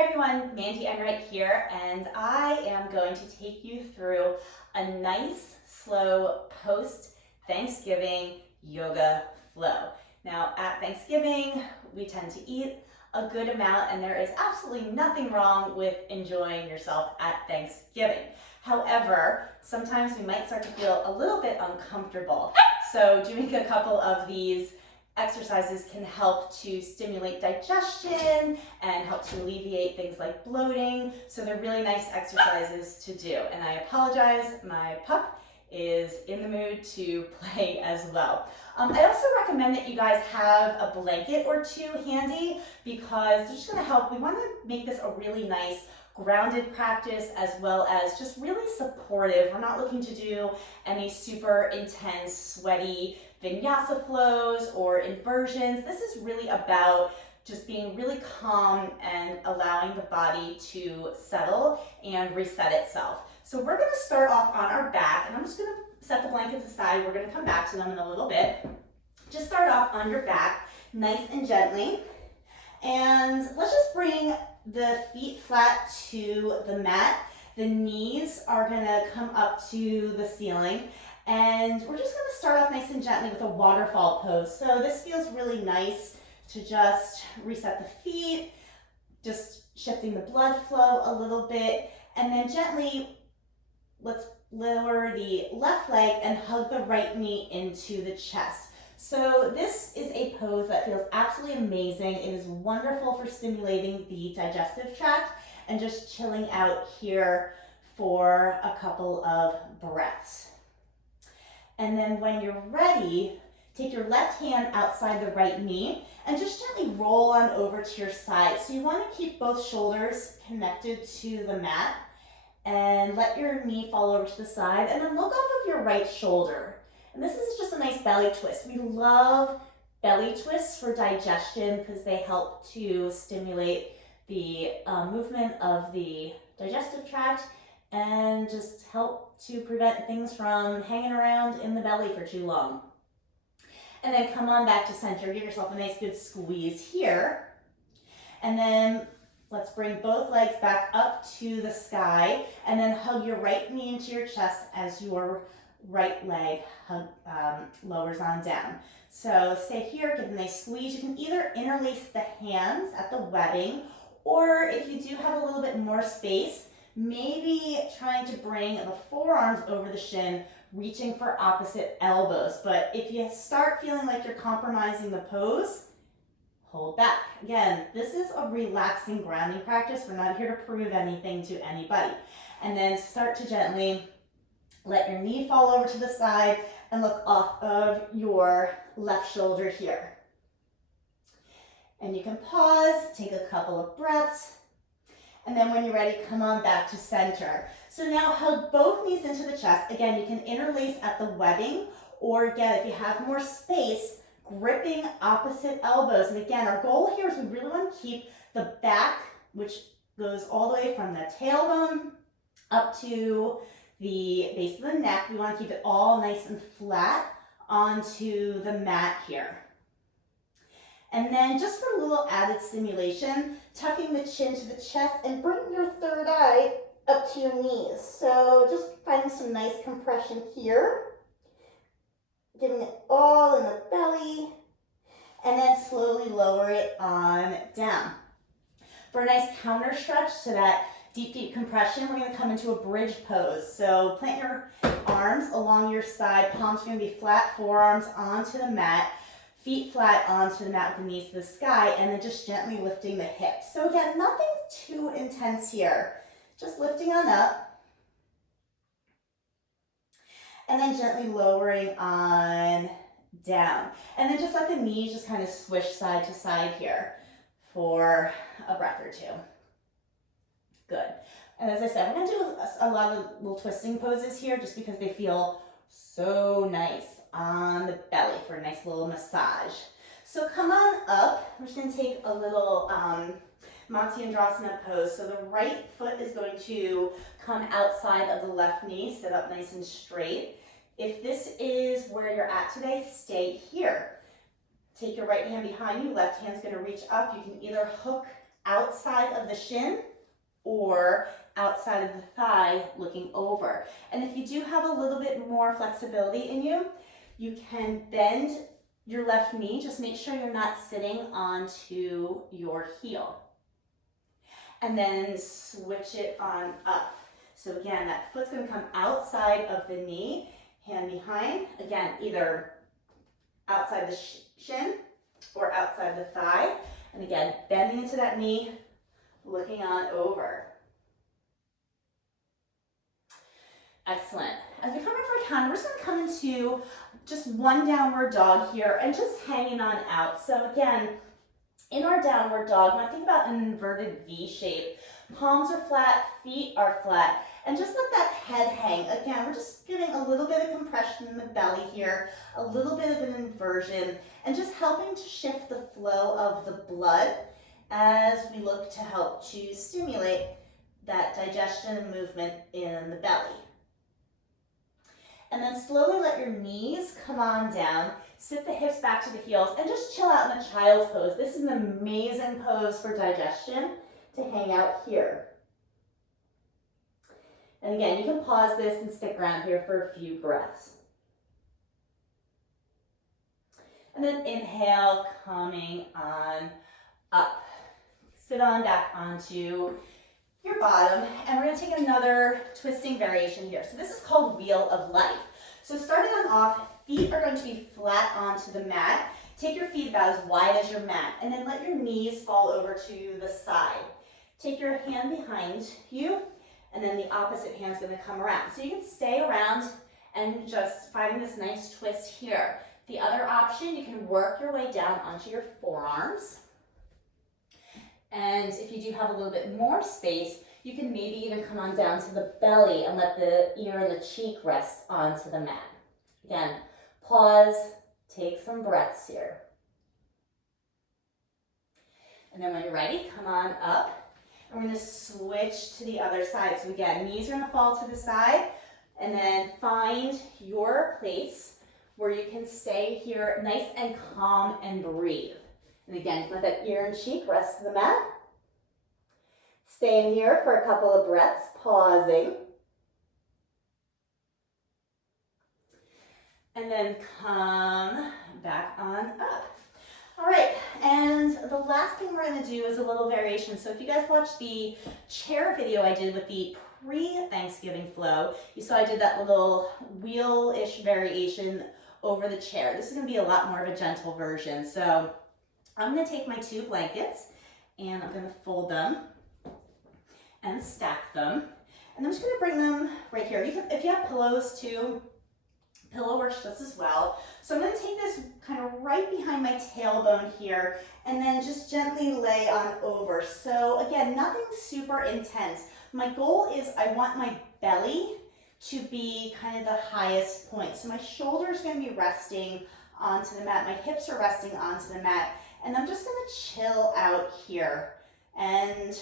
Hi everyone, Mandy Enright here, and I am going to take you through a nice, slow post-Thanksgiving yoga flow. Now, at Thanksgiving, we tend to eat a good amount, and there is absolutely nothing wrong with enjoying yourself at Thanksgiving. However, sometimes we might start to feel a little bit uncomfortable. So doing a couple of these exercises can help to stimulate digestion and help to alleviate things like bloating. So they're really nice exercises to do. And I apologize, my pup is in the mood to play as well. I also recommend that you guys have a blanket or two handy because they're just going to help. We want to make this a really nice grounded practice as well as just really supportive. We're not looking to do any super intense, sweaty vinyasa flows or inversions. This is really about just being really calm and allowing the body to settle and reset itself. So we're going to start off on our back, and I'm just going to set the blankets aside. We're going to come back to them in a little bit. Just start off on your back, nice and gently. And let's just bring the feet flat to the mat. The knees are going to come up to the ceiling. And we're just going to start off nice and gently with a waterfall pose. So this feels really nice to just reset the feet, just shifting the blood flow a little bit. And then gently, let's lower the left leg and hug the right knee into the chest. So this is a pose that feels absolutely amazing. It is wonderful for stimulating the digestive tract and just chilling out here for a couple of breaths. And then when you're ready, take your left hand outside the right knee and just gently roll on over to your side. So you want to keep both shoulders connected to the mat and let your knee fall over to the side and then look off of your right shoulder. And this is just a nice belly twist. We love belly twists for digestion because they help to stimulate the movement of the digestive tract and just help to prevent things from hanging around in the belly for too long. And then come on back to center. Give yourself a nice good squeeze here. And then let's bring both legs back up to the sky and then hug your right knee into your chest as your right leg lowers on down. So stay here, give a nice squeeze. You can either interlace the hands at the webbing, or if you do have a little bit more space, maybe trying to bring the forearms over the shin, reaching for opposite elbows. But if you start feeling like you're compromising the pose, hold back. Again, this is a relaxing grounding practice. We're not here to prove anything to anybody. And then start to gently let your knee fall over to the side and look off of your left shoulder here. And you can pause, take a couple of breaths, and then when you're ready, come on back to center. So now hug both knees into the chest. Again, you can interlace at the webbing, or again, if you have more space, gripping opposite elbows. And again, our goal here is we really want to keep the back, which goes all the way from the tailbone up to the base of the neck. We want to keep it all nice and flat onto the mat here. And then just for a little added stimulation, tucking the chin to the chest and bring your third eye up to your knees. So just finding some nice compression here, giving it all in the belly, and then slowly lower it on down. For a nice counter stretch to that deep compression, we're going to come into a bridge pose. So plant your arms along your side, palms are going to be flat, forearms onto the mat, feet flat onto the mat with the knees to the sky, and then just gently lifting the hips. So again, nothing too intense here. Just lifting on up, and then gently lowering on down. And then just let the knees just kind of swish side to side here for a breath or two. Good. And as I said, we're going to do a lot of little twisting poses here just because they feel so nice on the belly for a nice little massage. So come on up. We're just going to take a little Matsyendrasana pose. So the right foot is going to come outside of the left knee, sit up nice and straight. If this is where you're at today, stay here. Take your right hand behind you, left hand's going to reach up. You can either hook outside of the shin or outside of the thigh looking over. And if you do have a little bit more flexibility in you, you can bend your left knee. Just make sure you're not sitting onto your heel. And then switch it on up. So again, that foot's going to come outside of the knee, hand behind. Again, either outside the shin or outside the thigh. And again, bending into that knee, looking on over. Excellent. As we come in for a counter, we're just going to come into just one downward dog here and just hanging on out. So again, in our downward dog, when I think about an inverted V shape, palms are flat, feet are flat, and just let that head hang. Again, we're just giving a little bit of compression in the belly here, a little bit of an inversion, and just helping to shift the flow of the blood as we look to help to stimulate that digestion and movement in the belly. And then slowly let your knees come on down, sit the hips back to the heels, and just chill out in a child's pose. This is an amazing pose for digestion to hang out here. And again, you can pause this and stick around here for a few breaths. And then inhale, coming on up. Sit on back onto your bottom, and we're going to take another twisting variation here. So this is called Wheel of Life. So starting on off, feet are going to be flat onto the mat. Take your feet about as wide as your mat, and then let your knees fall over to the side. Take your hand behind you, and then the opposite hand's going to come around. So you can stay around and just finding this nice twist here. The other option, you can work your way down onto your forearms. And if you do have a little bit more space, you can maybe even come on down to the belly and let the ear and the cheek rest onto the mat. Again, pause, take some breaths here. And then when you're ready, come on up. And we're going to switch to the other side. So again, knees are going to fall to the side, and then find your place where you can stay here nice and calm and breathe. And again, let that ear and cheek rest to the mat. Stay in here for a couple of breaths, pausing. And then come back on up. All right, and the last thing we're going to do is a little variation. So if you guys watched the chair video I did with the pre-Thanksgiving flow, you saw I did that little wheel-ish variation over the chair. This is going to be a lot more of a gentle version. So I'm going to take my 2 blankets and I'm going to fold them and stack them. And I'm just going to bring them right here. You can, if you have pillows too, pillow works just as well. So I'm going to take this kind of right behind my tailbone here and then just gently lay on over. So again, nothing super intense. My goal is I want my belly to be kind of the highest point. So my shoulders are going to be resting onto the mat. My hips are resting onto the mat. And I'm just going to chill out here. And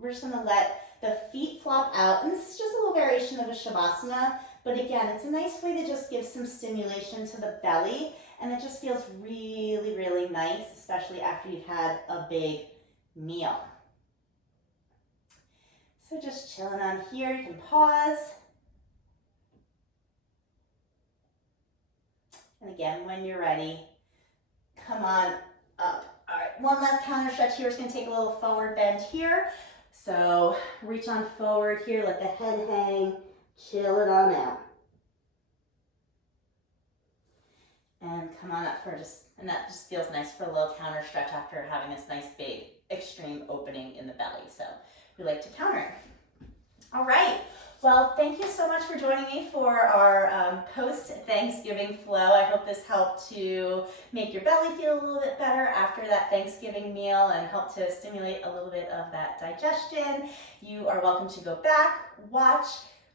we're just going to let the feet flop out. And this is just a little variation of a Shavasana. But again, it's a nice way to just give some stimulation to the belly. And it just feels really, really nice, especially after you've had a big meal. So just chilling on here. You can pause. And again, when you're ready, come on up. All right, one last counter stretch here. We're just going to take a little forward bend here. So reach on forward here, let the head hang, chill it on out. And come on up for and that just feels nice for a little counter stretch after having this nice big extreme opening in the belly. So we like to counter. All right. Well, thank you so much for joining me for our post-Thanksgiving flow. I hope this helped to make your belly feel a little bit better after that Thanksgiving meal and help to stimulate a little bit of that digestion. You are welcome to go back, watch,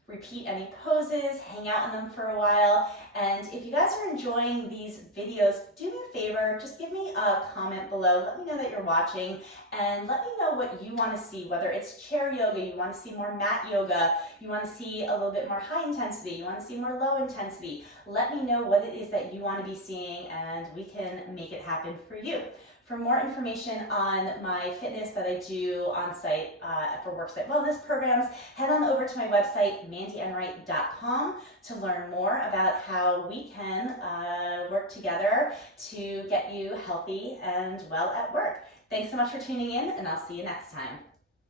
repeat any poses, hang out in them for a while. And if you guys are enjoying these videos, do me a favor, just give me a comment below. Let me know that you're watching and let me know what you want to see, whether it's chair yoga, you want to see more mat yoga, you want to see a little bit more high intensity, you want to see more low intensity. Let me know what it is that you want to be seeing and we can make it happen for you. For more information on my fitness that I do on site for worksite wellness programs, head on over to my website, mandyenright.com, to learn more about how we can work together to get you healthy and well at work. Thanks so much for tuning in, and I'll see you next time.